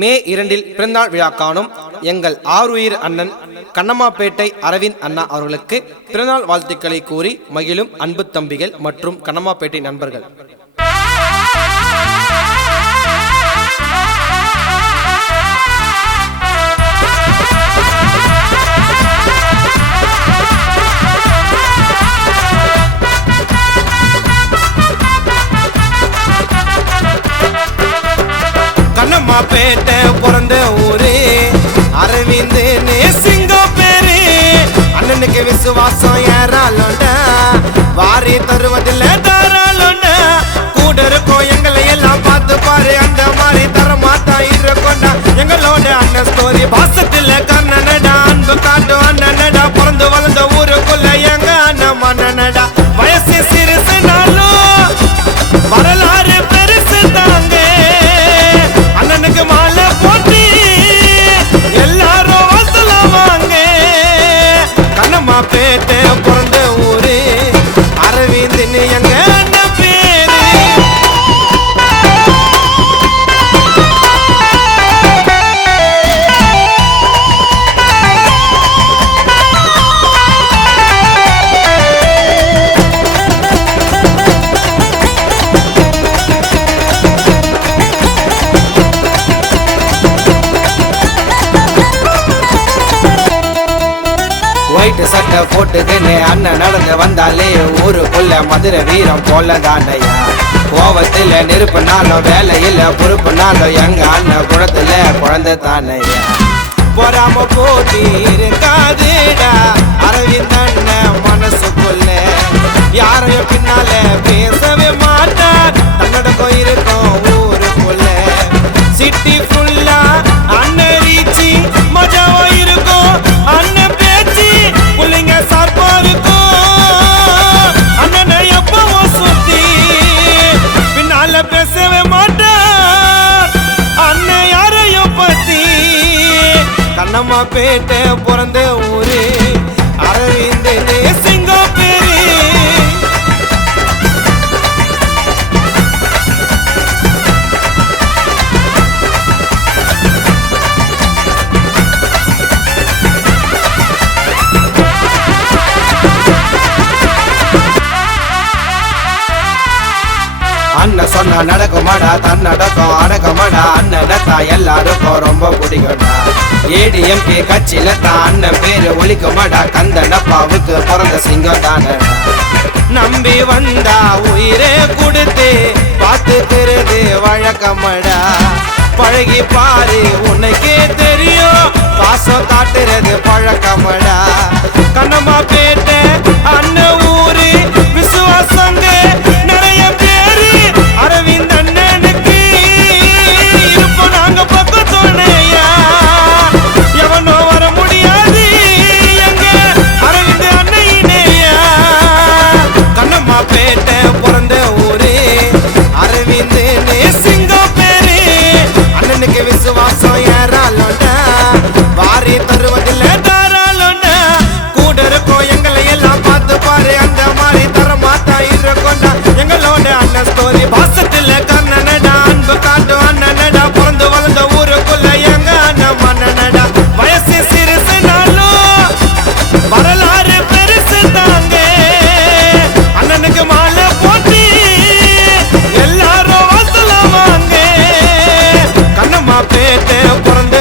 மே 2 பிறந்தநாள் விழா காணும் எங்கள் ஆருயிர் அண்ணன் கண்ணம்மாப்பேட்டை அரவிந்த் அண்ணா அவர்களுக்கு பிறந்தநாள் வாழ்த்துக்களை கூறி மகிழும் அன்பு தம்பிகள் மற்றும் கண்ணம்மாப்பேட்டை நண்பர்கள். கண்ணம்மாப்பேட்டை பிறந்த ஊரு அரவிந்த் சிங்கம் பேரு. அண்ணனுக்கு விசுவாசம் ஏறாலோண்ட வாரி தருவதில்லை தாராளோண்ட. கூட இருக்கோம் எங்களை எல்லாம் பார்த்து பாரு, அந்த மாதிரி தரமாத்தா இருக்கோண்டா. எங்களோட அண்ணன் ஸ்டோரி பாசத்துல கண்ணனடா, அன்பு காட்டும் அண்ணனடா. பிறந்து வளர்ந்த ஊருக்குள்ள எங்க அண்ணன் மன்னனடா. வயசு சிறுசுனாலும் வரலாறு பெருசு தாங்க. அண்ணனுக்கு மாலை போட்டி எல்லாரும் வாங்க. கண்ணம்மாப்பேட்டை பிறந்த ஊரு அரவிந்த் எங்க அண்ணன் பேரு. ஒயிட் சட்டை போட்டுக்கின்னு அண்ணன் நடந்து வந்தாலே ஊருக்குள்ள மதுரை வீரம் போல தானையா. கோவத்துல நெருப்புனாலும் வேலையில பொறுப்புனாலும் எங்க அண்ணன் குளத்துல குழந்தை தானையா. பொறாம போட்டி இருக்காதுடா அரவிந்த் அண்ணன் மனசுக்குள்ள. யாரையும் பின்னால பேசவே மாட்டார், தன்னடக்கம் இருக்கும் ஊருக்குள்ள. சிட்டி ஃபுல்லா அண்ணன் ரீச்சி மஜாவா இருக்கும். அண்ணன் பேச்சு புள்ளிங்க சார்பா இருக்கும். அண்ணனை எப்பவும் சுத்தி பின்னால பேசவே மாட்டார் அண்ணன் யாரையும் பத்தி. கண்ணம்மாப்பேட்டை பிறந்த ஊரு அரவிந்த் சிங்கம் பேரு. அண்ணன் சொன்னா நடக்குமாடா, தன்னடக்கம் அடக்கமாடா. அண்ணனத்தா எல்லாருக்கும் ரொம்ப பிடிக்கும்டா. ஏடிஎம்கே கட்சியில தான் அண்ணன் பேரு ஒழிக்குமாடா. கந்தனப்பாவுக்கு பிறந்த சிங்கம் தானடா. நம்பி வந்தா உயிரே கொடுத்து பார்த்துக்கிறது வழக்கமடா. பழகி பாரு உனக்கே தெரியும், பாசம் காட்டுறது பழக்கமடா. கண்ணம்மாப்பேட்டை அண்ணன் ஊரு விசுவாசங்க நிறைய பேரு. அரவிந்த் அண்ணனுக்கு இருப்போம் நாங்க பக்கத்தோனையா. எவனோ வர முடியாது எங்க அரவிந்த் அண்ணையினேயா. கண்ணம்மாப்பேட்டை பிறந்த ஊரு அரவிந்த் சிங்கம் பேரு. அண்ணனுக்கு விசுவாசம் ஏறாலோண்ட வாரி தருவதில்லை தாராளோண்ட. கூட இருக்கோம் எங்களை எல்லாம் பார்த்து பாரு, அந்த மாதிரி தரமாத்தா இருக்கோண்டா. எங்களோட அண்ணன் ஸ்டோரி பாசத்துல கண்ணனடா, அன்பு காட்டும் அண்ணனடா. பிறந்து வளர்ந்த ஊருக்குள்ள எங்க அண்ணன் மன்னனடா. வயசு சிறுசுனாலும் வரலாறு பெருசு தாங்க. அண்ணனுக்கு மாலை போட்டி எல்லாரும் வாங்க. கண்ணம்மாப்பேட்டை பிறந்த